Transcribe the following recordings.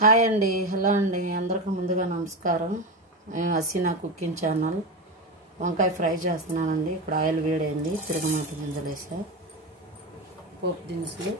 Hi అండి, hello అండి, అందరికీ ముందుగా నమస్కారం. Hasina cooking channel. వంకాయ ఫ్రై చేస్తున్నానండి. ఇప్పుడు ఆయిల్ వేడైంది, తిరగమాత గింజలు వేసా, పోపు దినుసులు,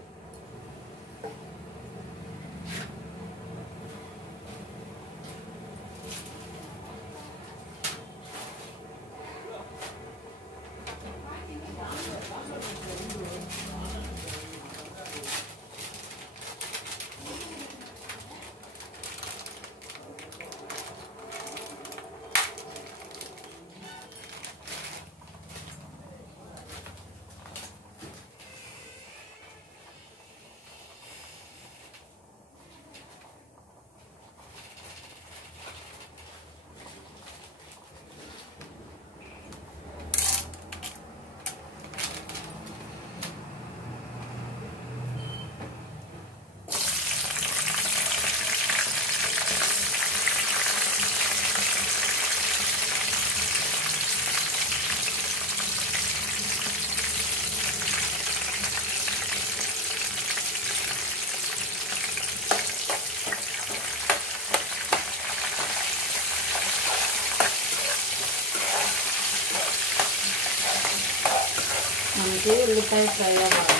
మనకి ఉల్లిపాయ ఫ్రై అవ్వాలి.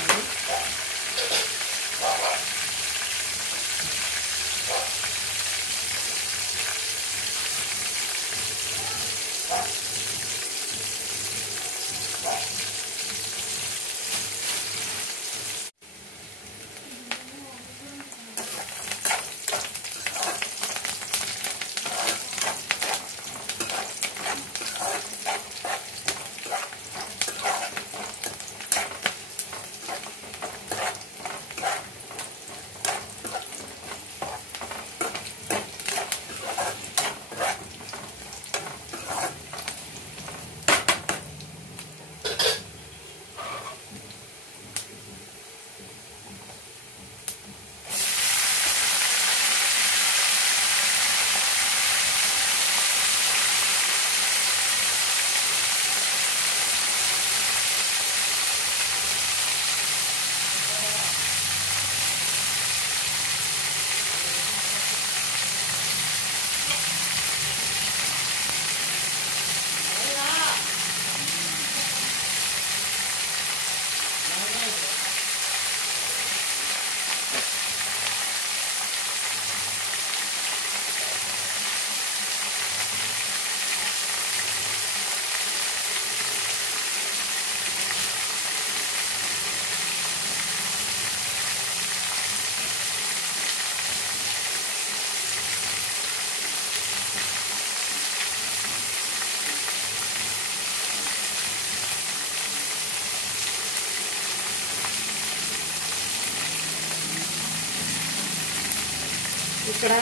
ఇక్కడ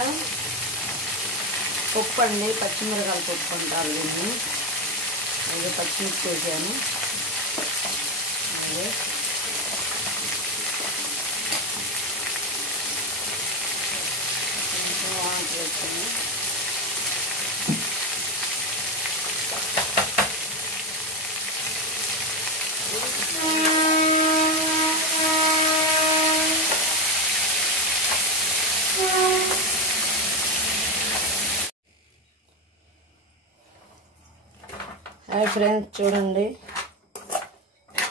పప్పు అండి, పచ్చిమిరకాయల పప్పు అంటారు దీన్ని. అలాగే పచ్చిమిర్చి వేసాను, అలాగే కొంచెం వాటర్ వేసాను. హాయ్ ఫ్రెండ్స్, చూడండి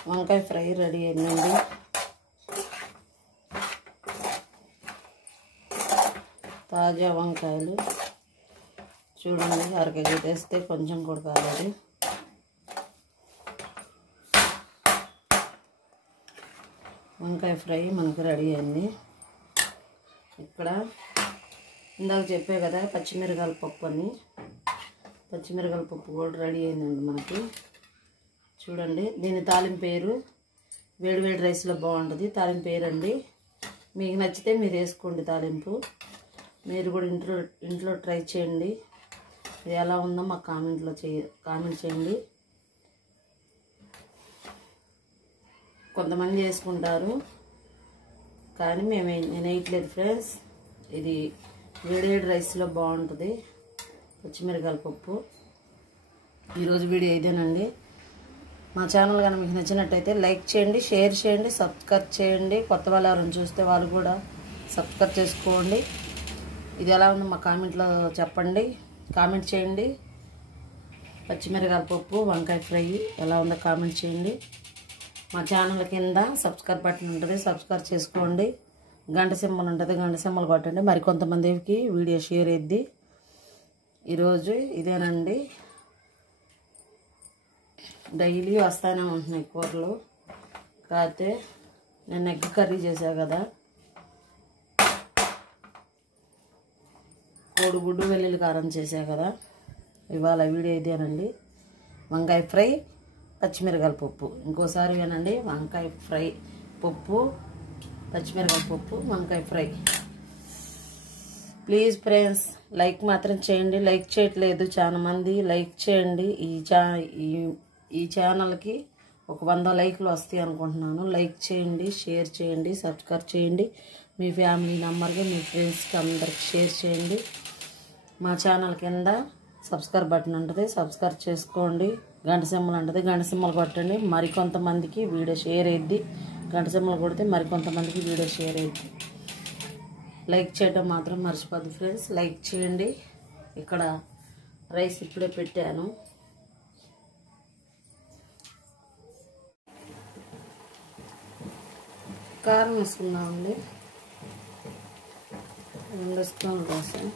వంకాయ ఫ్రై రెడీ అయిందండి. తాజా వంకాయలు చూడండి, అరకేజీ తెస్తే కొంచెం కూడా కాలేదు. వంకాయ ఫ్రై మనకు రెడీ అయింది. ఇక్కడ ఇందాక చెప్పే కదా పచ్చిమిరకాయల పప్పు అని, పచ్చిమిరకాయల పప్పు కూడా రెడీ అయిందండి మనకి. చూడండి, దీని తాలింపు పేరు వేడివేడి రైస్లో బాగుంటుంది. తాలింపు పేరు అండి, మీకు నచ్చితే మీరు వేసుకోండి తాలింపు. మీరు కూడా ఇంట్లో ట్రై చేయండి. ఇది ఎలా ఉందో మాకు కామెంట్ చేయండి. కొంతమంది చేసుకుంటారు కానీ నేను వేయట్లేదు ఫ్రెండ్స్. ఇది వేడివేడి రైస్లో బాగుంటుంది పచ్చిమిరకాయల పప్పు. ఈరోజు వీడియో ఇదేనండి. మా ఛానల్ కనుక మీకు నచ్చినట్టయితే లైక్ చేయండి, షేర్ చేయండి, సబ్స్క్రైబ్ చేయండి. కొత్త వాళ్ళు ఎవరైనా చూస్తే వాళ్ళు కూడా సబ్స్క్రైబ్ చేసుకోండి. ఇది ఎలా ఉందో మా కామెంట్లో చెప్పండి, కామెంట్ చేయండి. పచ్చిమిరకాయల పప్పు వంకాయ ఫ్రై ఎలా ఉందో కామెంట్ చేయండి. మా ఛానల్ కింద సబ్స్క్రైబ్ బటన్ ఉంటుంది, సబ్స్క్రైబ్ చేసుకోండి. గంట సింబల్ ఉంటుంది, గంట సింబల్ కొట్టండి. మరికొంతమందికి వీడియో షేర్ అయ్యిద్ది. ఈరోజు ఇదేనండి, డైలీ వస్తానే ఉంటున్నాయి కూరలు. కాకపోతే నేను ఎగ్ కర్రీ చేశా కదా, కోడిగుడ్డు వెల్లుల్లి కారం చేశా కదా, ఇవాళ వీడియో ఇదేనండి. వంకాయ ఫ్రై పచ్చిమిరకాయల పప్పు. ఇంకోసారి ఏనండి, వంకాయ ఫ్రై పప్పు, పచ్చిమిరకాయల పప్పు, వంకాయ ఫ్రై. ప్లీజ్ ఫ్రెండ్స్ లైక్ మాత్రం చేయండి. లైక్ చేయట్లేదు చాలా మంది, లైక్ చేయండి. ఈ ఛానల్కి ఒక 100 లైక్లు వస్తాయి అనుకుంటున్నాను. లైక్ చేయండి, షేర్ చేయండి, సబ్స్క్రైబ్ చేయండి. మీ ఫ్యామిలీ మెంబర్కి, మీ ఫ్రెండ్స్కి అందరికి షేర్ చేయండి. మా ఛానల్ కింద సబ్స్క్రైబ్ బటన్ ఉంటుంది, సబ్స్క్రైబ్ చేసుకోండి. గంట సింబల్ ఉంటుంది, గంట సింబల్ కొట్టండి. మరికొంతమందికి వీడియో షేర్ అయ్యిద్ది. గంట సింబల్ కొడితే మరికొంతమందికి వీడియో షేర్ అయ్యిద్ది. లైక్ చేయడం మాత్రం మర్చిపోద్దు ఫ్రెండ్స్, లైక్ చేయండి. ఇక్కడ రైస్ ఇప్పుడే పెట్టాను. కారం వేసుకున్నామండి, 2 స్పూన్లు వేసాను.